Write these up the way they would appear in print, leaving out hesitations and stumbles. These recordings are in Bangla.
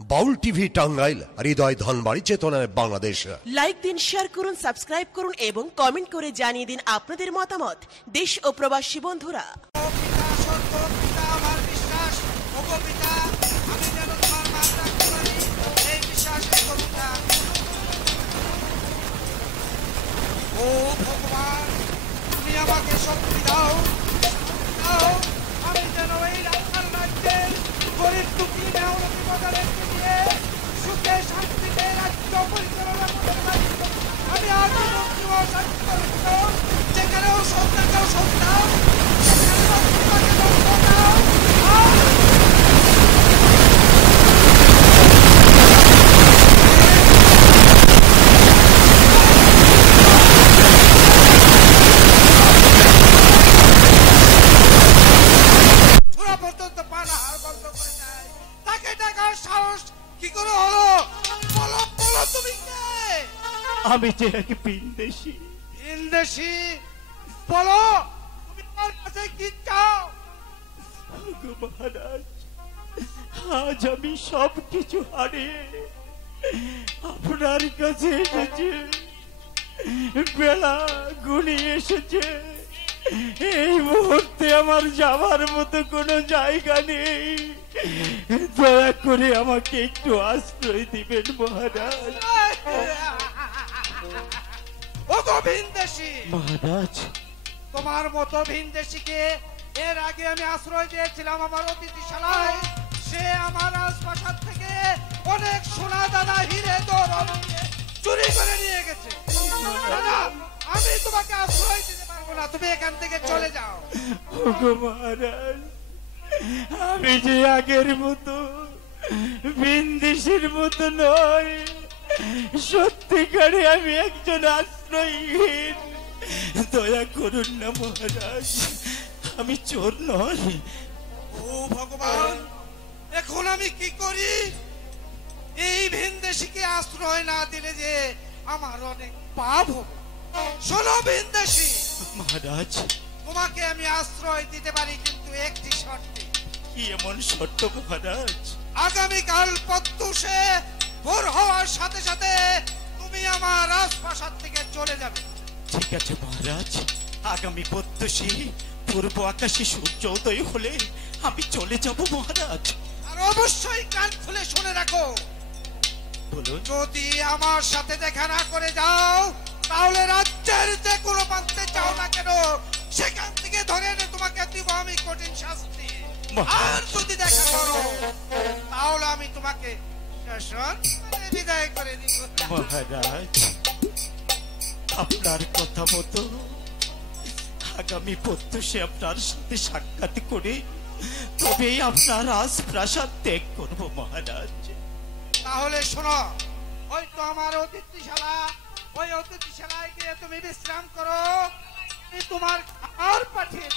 বাউল টিভি টাঙ্গাইল, হৃদয় ধনবাড়ি, চেতনায় বাংলাদেশ। লাইক দিন, শেয়ার করুন, সাবস্ক্রাইব করুন এবং কমেন্ট করে জানিয়ে দিন আপনাদের মতামত। দেশ ও প্রবাসী বন্ধুরা, ও ভগবান, তুমি আমাকে শক্তি দাও, আমি যেন এই রাখার রাজ্যের গরিব দুঃখী মেহনতি প্রজাদেরকে দিয়ে সুখে শান্তিতে রাজ্য পরিচালনা করতে পারি। আমি আজ মুক্তি ও শান্তি করব, যেখানেও সন্তানকেও সন্তান, আমি যে এক বিদেশি। বিদেশি? বলো, তুমি আমার কাছে কি চাও? মহারাজ, আজ আমি সব কিছু হারিয়ে আপনার কাছে এসেছি। বেলা ঘনিয়ে এসেছে, এই মুহূর্তে আমার যাওয়ার মতো কোনো জায়গা নেই। দয়া করে আমাকে একটু আশ্রয় দিবেন মহারাজ। ওগো ভিনদেশী মহারাজ, তোমার মতো ভিনদেশীকে এর আগে আমি আশ্রয় দিয়েছিলাম আমার অতিথিশালায়। সে আমার রাজপ্রাসাদ থেকে অনেক সোনা দানা হিরে চুরি করে নিয়ে গেছে। আমি তোমাকে আশ্রয় দিতে পারবো না, তুমি এখান থেকে চলে যাও। ওগো মহারাজ, আমি যে আগের মতো ভিনদেশীর মতো নয়, সত্যিকারে আমি একজন আশ্রয়হীন। দয়া করুন না মহারাজ, আমি চোর নই। ও ভগবান, এখন আমি কি করি? এই ভিনদেশীকে আশ্রয় না দিলে যে আমার অনেক পাপ হবে। শোনো ভিনদেশী মহারাজ, তোমাকে আমি আশ্রয় দিতে পারি, কিন্তু একটি শর্তে। কি এমন শর্ত মহারাজ? আগামীকাল প্রত্যুষে ভোর হওয়ার সাথে সাথে তুমি আমার রাজপ্রাসাদ থেকে চলে যাবে। ঠিক আছে মহারাজ, আগামী প্রত্যুষে পূর্ব আকাশে সূর্যোদয় হলে আমি চলে যাব মহারাজ। আর অবশ্যই কান খুলে শুনে রাখো, বলুন। যদি আমার সাথে দেখা না করে যাও, তাহলে রাজ্যের যে কোনো প্রান্তে যাও না কেন, সেখান থেকে ধরে এনে তোমাকে দিব আমি কঠিন শাস্তি। আর যদি দেখা করো, তাহলে আমি তোমাকে বিদায় করে দিব। মহারাজ, আপনার কথা মতো আগামী প্রত্যুষে আপনার সাথে সাক্ষাৎ করে তবেই আপনার রাজপ্রাসাদ ত্যাগ করব মহারাজ। তাহলে শোনো, ওই তো আমার অতিথিশালা, ওই অতিথিশালায় গিয়ে তুমি বিশ্রাম করো। আমি তোমার খাবার পাঠিয়ে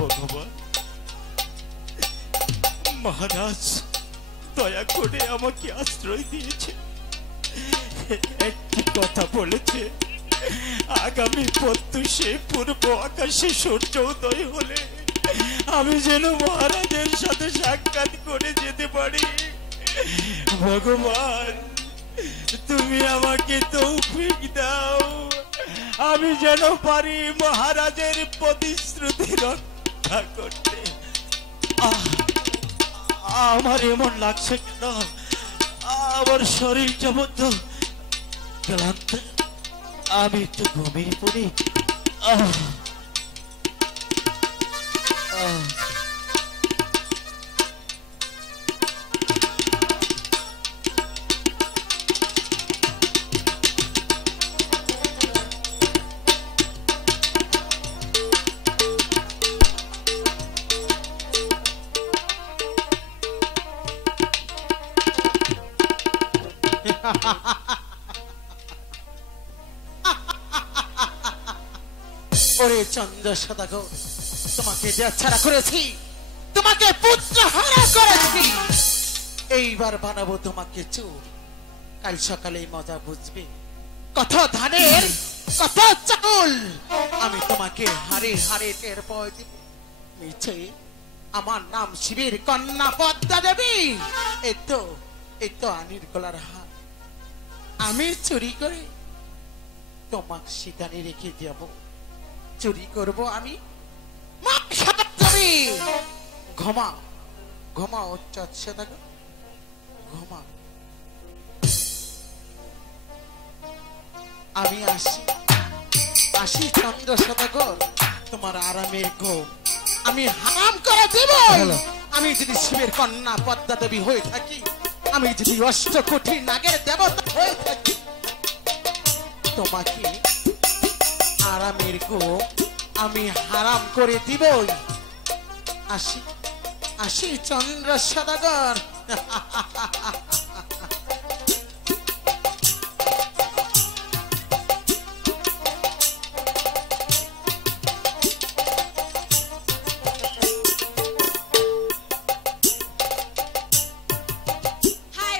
ভগবান, মহারাজ দয়া করে আমাকে আশ্রয় দিয়েছে। একটি কথা বলেছে, আগামী প্রত্যুষে পূর্ব আকাশে সূর্যোদয় হলে আমি যেন মহারাজের সাথে সাক্ষাৎ করে যেতে পারি। ভগবান, তুমি আমাকে তৌফিক দাও, আমি যেন পারি মহারাজের প্রতিশ্রুতি রক্ষা করতে। আমার এমন লাগছে কেন? আমার শরীরটা মধ্য ক্লান্ত, আমি একটু ঘুমিয়ে পড়ি। ওরে চন্দ্র সদাগর, তোমাকে যে ছাড়া করেছি, তোমাকে পুত্র হারা করেছি, এইবার বানাবো তোমাকে চোর। কাল সকালে মজা বুঝবে। কত ধানের কত চাউল আমি তোমাকে হারে হারে টের পাই দিব। নিশ্চয়ই আমার নাম শিবের কন্যা পদ্মা দেবী। এই তো আনির গলার হার আমি চুরি করে তোমাকে সেখানে রেখে যাব। চুরি করব আমি? মা সাতজনী ঘুমা ঘুমা হচ্ছে দেখো ঘুমা। আমি আসি চন্দ্র সদাগর, তোমার আরামের ঘুম আমি হারাম করে দেব। আমি যদি শিবের কন্যা পদ্মা দেবী হয়ে থাকি, আমি যদি অষ্টকোটি নাগের দেবতা হয়ে থাকি, তোমাকে আরামের ঘুম আমি হারাম করে দিবই। আসি চন্দ্র সদাগর।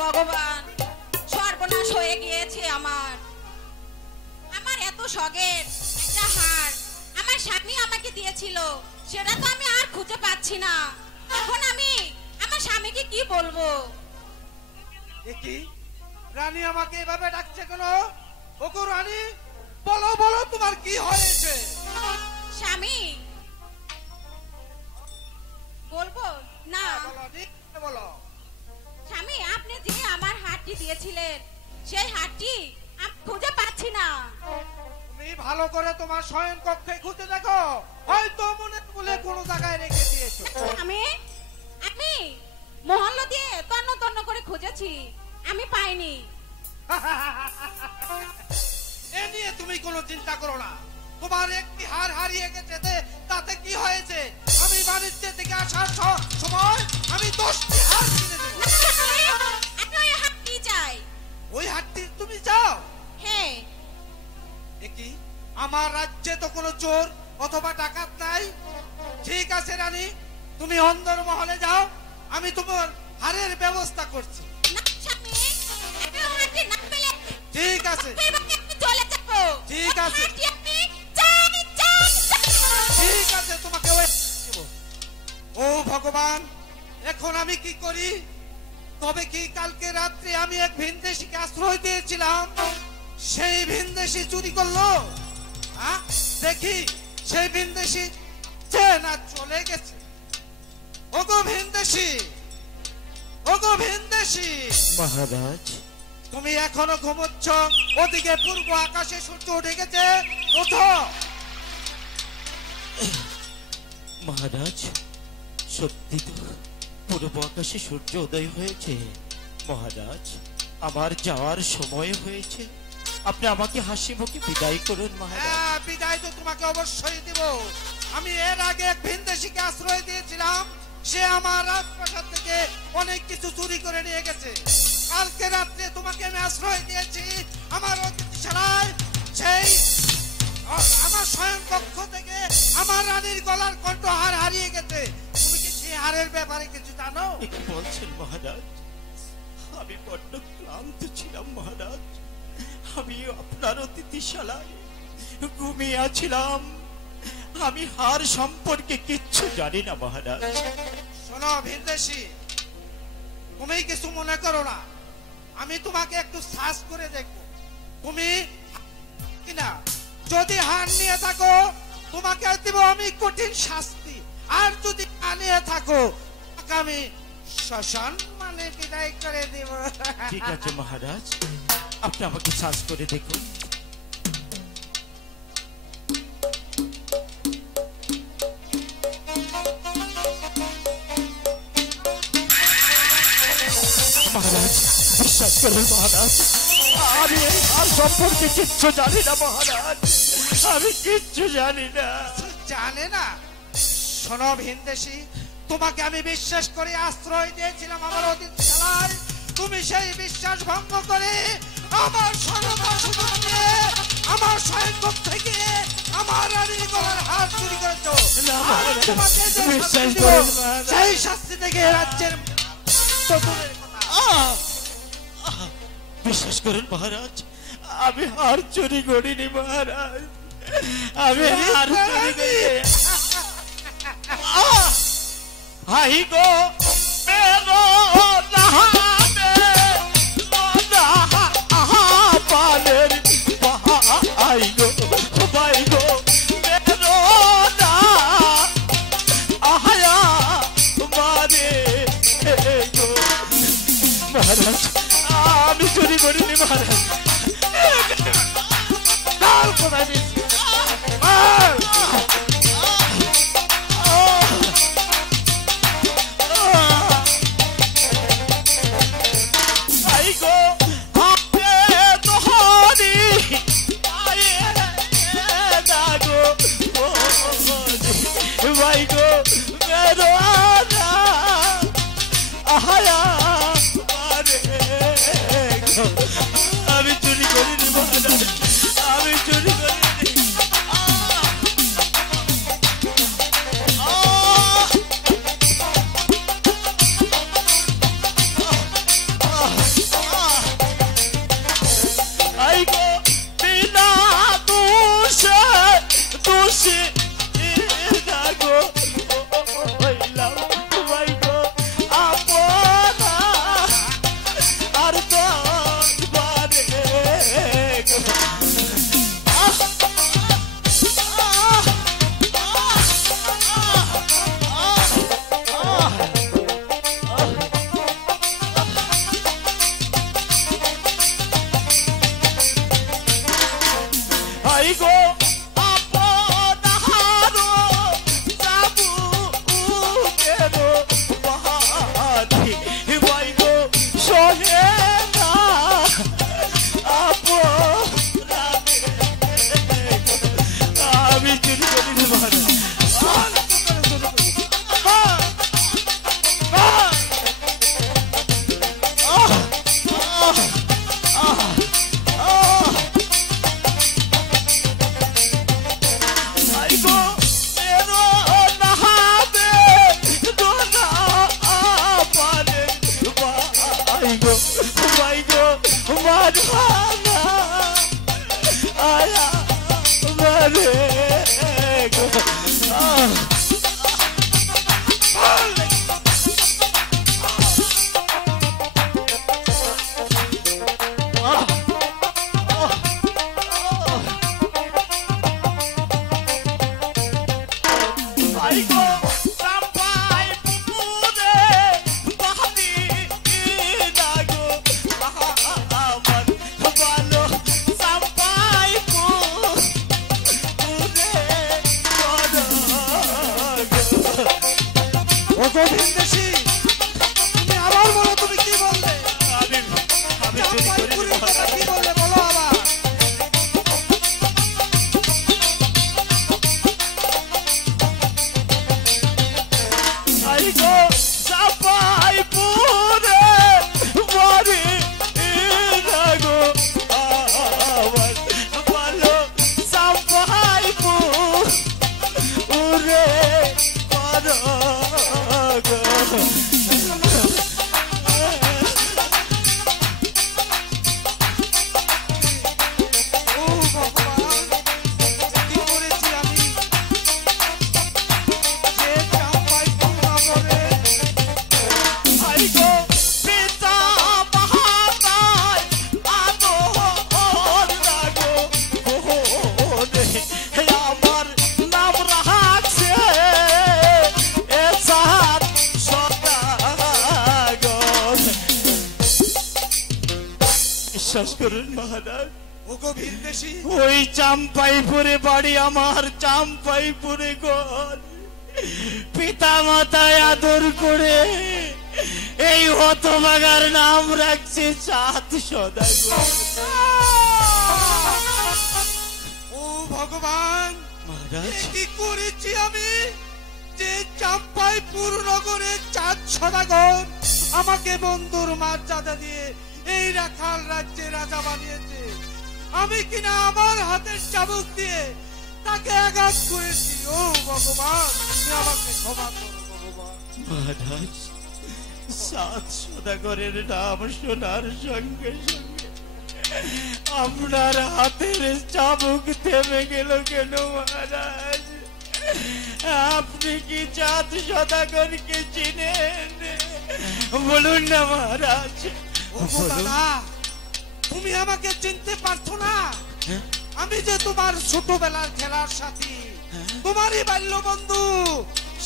ভগবান, সর্বনাশ হয়ে গিয়েছে আমার এত শখের একটা হার আমার স্বামী আমাকে দিয়েছিল, সেটা তো আমি আর খুঁজে পাচ্ছি না। এখন আমি আমার স্বামীকে কি বলবো? দেখি রানী আমাকে এভাবে ডাকছে কেন? ওগো রানী, বলো বলো তোমার কি হয়েছে? স্বামী বলবো না? বলো। স্বামী, আপনি যে আমার হারটি দিয়েছিলেন, সেই হারটি আমি খুঁজে পাচ্ছি না। তুমি ভালো করে তোমার শয়ন কক্ষে খুঁজে দেখো, হয়তো মনে বলে কোনো জায়গায় রেখে দিয়েছো। আমি মহল্লা দিয়ে তন্ন তন্ন করে খুঁজেছি, আমি পাইনি। এ নিয়ে তুমি কোনো চিন্তা করো না, তোমার একটি হার হারিয়ে গেছে, তাতে কি হয়েছে? আমি বাণিজ্য থেকে আসার সময় আমি 10টি হার কিনে দেব। আপনি ওই হারটি চাই? ওই হারটি তুমি চাও? হ্যাঁ। দেখি আমার রাজ্যে তো কোনো চোর অথবা ডাকাত নাই। ঠিক আছে রানী, তুমি অন্দর মহলে যাও, আমি তোমার হারের ব্যবস্থা করছি। ঠিক আছে ঠিক আছে ঠিক আছে, তোমাকে ও ভগবান, এখন আমি কি করি? তবে কি কালকে রাত্রে আমি এক ভিনদেশীকে আশ্রয় দিয়েছিলাম, সেই ভিনদেশী চুরি করলো? দেখি সেই ভিনদেশী না চলে গেছে। ওগো ভিনদেশী, ওগো ভিনদেশী মহারাজ, তুমি এখনো ঘুমোচ্ছ? ওদিকে পূর্ব আকাশে সূর্য উঠে গেছে, ওঠো। মহারাজ, সত্যি তো পূর্ব আকাশে সূর্য উদয় হয়েছে। মহারাজ, আমার যাওয়ার সময় হয়েছে, আপনি আমাকে হাসি মুখে বিদায় করুন মহারাজ। হ্যাঁ, বিদায় তো তোমাকে অবশ্যই দিব। আমি এর আগে এক ভিনদেশীকে আশ্রয় দিয়েছিলাম, সে আমার রাজপ্রাসাদ থেকে অনেক কিছু চুরি করে নিয়ে গেছে। কালকে রাত্রে তোমাকে আমি আশ্রয় দিয়েছি আমার অতিথিশালায়, সেই আমার শয়ন কক্ষ থেকে আমার রানীর গলার কণ্ঠহার হারিয়ে গেছে। তুমি কি সেই হারের ব্যাপারে কিছু জানো? কি বলছেন মহারাজ? আমি বড্ড ক্লান্ত ছিলাম মহারাজ, আমি আপনার অতিথিশালায় ঘুমিয়ে আছিলাম, আমি হার সম্পর্কে কিচ্ছু জানি না মহারাজ। শোনো ভিনদেশী, তুমি কিছু মনে করো না, আমি তোমাকে একটু সার্চ করে দেখবো তুমি কিনা। যদি হার নিয়ে থাকো তোমাকে দিব আমি কঠিন শাস্তি, আর যদি না নিয়ে থাকো আমি শ্মশান মানে বিদায় করে দেব। ঠিক আছে মহারাজ, আপনি আমাকে সার্চ করে দেখুন। মহারাজ, বিশ্বাস করুন মহারাজ, আমি এই হার সম্পর্কে কিচ্ছু জানি না মহারাজ, আমি কিচ্ছু জানি না। জানে না? শোনো ভিনদেশী, তোমাকে আমি বিশ্বাস করে আশ্রয় দিয়েছিলাম আমার অতিথিশালায়, তুমি সেই বিশ্বাস ভঙ্গ করে আমার সর্বনাশে আমার শয়নকক্ষ থেকে আমার রানীর গলার হার চুরি করেছো। তোমাকে যে শাস্তি দিব, সেই শাস্তি থেকে রাজ্যের দূরের কথা। বিশ্বাস করুন মহারাজ, আমি হার চুরি করিনি মহারাজ, আমি হার চুরি করিনি। হাই গো মেরো নামে লোনা পানের ভাই গো ভাই গো মেরো না আয়া মারে গো মহারাজ আমি চুরি করিনি মহারাজ কাল কোথায় দিচ্ছি আমি চুরি করিনি মহারাজ আমি চুরি করিনি আই গো বিনা দোষে দোষে গো হইলাম ভাই গো আপনা আর তো বারে গো আই গো আপনারো যাবু কেরো বাহারি ভাই গো সহে না আপনারে আমি চুরি করিনি মহারাজ আই গো মেরো নাহাবে দোনা পারে ভাই গো ভাই গো মারহানা আয়া মারে গো আই গো সাম্পাই পুরে বাহাদি দাগো আমার ভালো সাম্পাই পুরে ও গো ভিনদেশি তুমি আবার বলো তুমি কি বললে আমি চুরি করিনি চাঁপাইপুরের কথা কি বললে বলো আবার আই গো সাপাই পুরে মরি গো আমার ভালো সাপাই পুরে করো গো ও ভগবান কি করেছি আমি যে চাঁপাইপুর নগরে আই গো পিতা মহাতাই আদর লাগো ওরে আমার নাম রাখছে এ সাত সদাগর বিশ্বাস করুন মহারাজ ও গো ভিনদেশি ওই চাম্পাইপুরে বাড়ি আমার চাম্পাইপুরে ঘর পিতা মাতায় আদর করে এই হতভাগার নাম রাখছে সাত সদাগর ও ভগবান মহারাজ এ কি করেছি আমি যে চাঁপাইপুর নগরে চাঁদ সদাগর আমাকে বন্ধুর মর্যাদা দিয়ে এই রাখাল রাজ্যে রাজা বানিয়েছে আমি কিনা আমার হাতের চাবুক দিয়ে তাকে আঘাত করেছি ও ভগবান তুমি আমাকে ক্ষমা করো ভগবান মহারাজ সাত সদাগরের নাম শোনার সঙ্গে সঙ্গে আপনার হাতের চাবুক থেমে গেল কেন মহারাজ আপনি কি চাঁদ সদাগরকে চিনেন? বলুন না মহারাজ। ওগো দাদা, তুমি আমাকে চিনতে পারছো না? আমি যে তোমার ছোটবেলার খেলার সাথী, তোমারই বাল্য বন্ধু,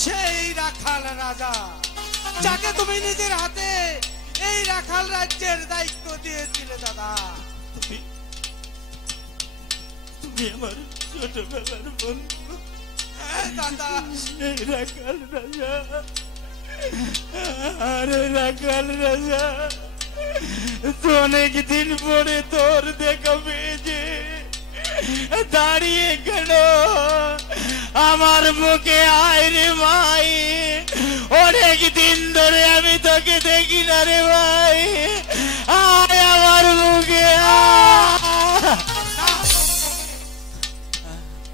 সেই রাখাল রাজা, যাকে তুমি নিজের হাতে এই রাখাল রাজ্যের দায়িত্ব দিয়েছিলে দাদা। তুমি আমার ছোটবেলার বন্ধু। হ্যাঁ দাদা। সেই রাখাল রাজা, আরে রাখাল রাজা, তো অনেকদিন পরে তোর দেখা পেয়েছে, দাঁড়িয়ে কেন আমার বুকে আয় রে ভাই। অনেক দিন ধরে আমি তোকে দেখি না রে ভাই, আয় আমার বুকে আয়।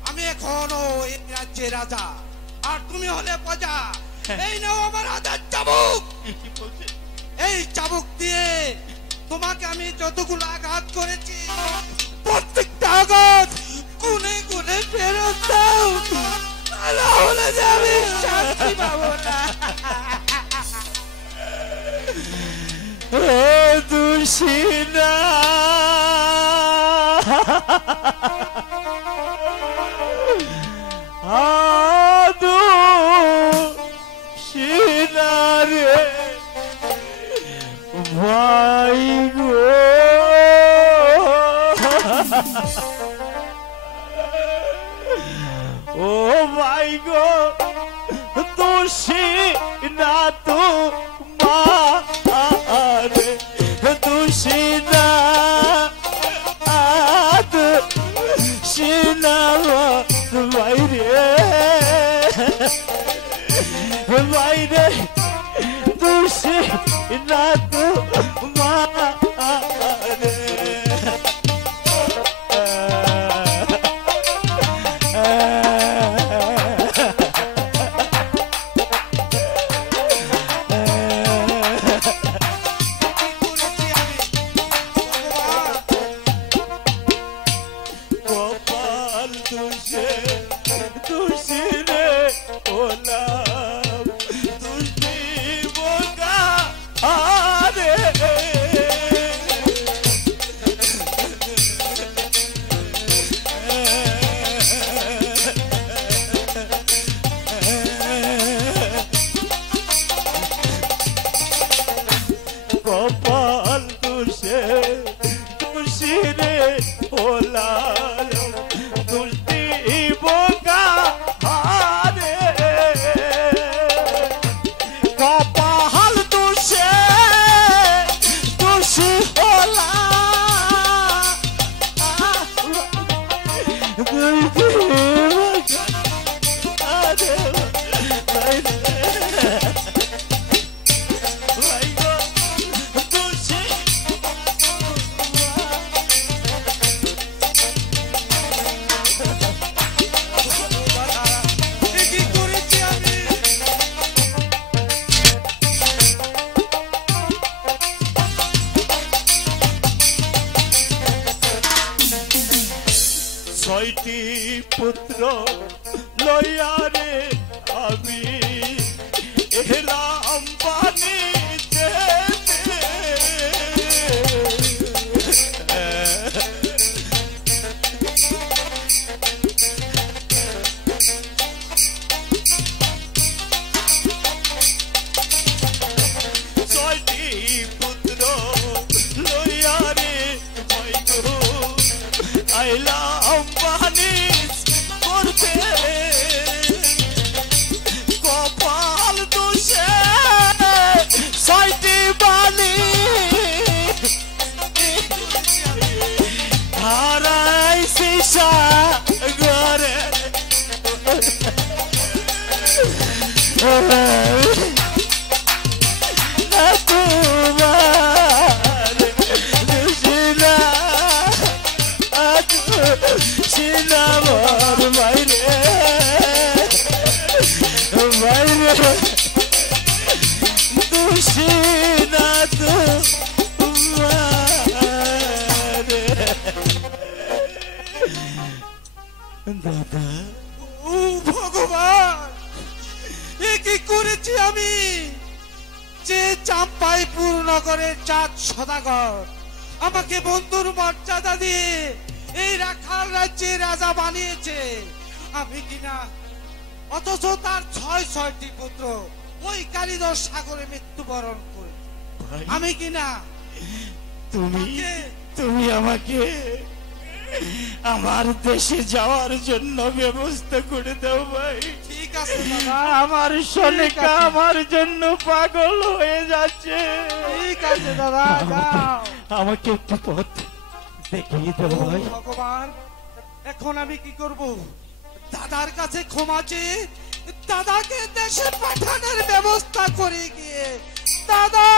আমি এখনো এই রাজ্যের রাজা, আর তুমি হলে প্রজা। এই নাও আমার হাতের চাবুক। এই চাবুক দিয়ে তোমাকে আমি যতগুলো আঘাত করেছি, প্রত্যেকটা আঘাত গুনে গুনে ফেরত দাও, না হলে যে আমি শান্তি পাবো না। ও দুশিনা, দুশিনা রে ভাই গো, ও ভাই গো, দুশিনা তো মারে, দুশিনা দুশিনা বাইরে বাইরে, দুশিনা তো মারে। কপাল দুষে দুষি রে ওলাম, দুষি বোকা আরে, কপাল দুষে দুষি রে ওলাম, দুষি বোকা আরে, কপাল দুষে দুষি ওলাম, দুষি বোকা আরে, ভাই গো, দুষি কি করেছি আমি? ছয়টি পুত্র লইয়া রে আমি এলাম বাণিজ্যে, ছয়টি পুত্র লইয়া রে আইলাম বাণিজ্য করতে, কপাল দোষে ছয়টি বাণী হারাইছি সাগরে, তোমার দুশিনা দুশিনার বাইরে বাইরে, দুশিনা তোমার দাদা। ও ভগবান, করেছি আমি, যে চাম্পাইপুর নগরের চাঁদ সদাগর আমাকে বন্ধুর মর্যাদা দিয়ে এই রাখাল রাজ্যের রাজা বানিয়েছে, আমি কিনা অথচ তার 6টি পুত্র ওই কালিদর সাগরে মৃত্যুবরণ করে, আমি কিনা তুমি আমাকে আমার দেশে যাওয়ার জন্য ব্যবস্থা করে দাও ভাই। ঠিক আছে দাদা, আমার সোনিকা আমার জন্য পাগল হয়ে যাচ্ছে। ঠিক আছে দাদা, যাও। আমাকে একটু পথ দেখিয়ে দাও ভাই। ভগবান, এখন আমি কি করব? দাদার কাছে ক্ষমা চেয়ে দাদাকে দেশে পাঠানোর ব্যবস্থা করে গিয়ে, দাদা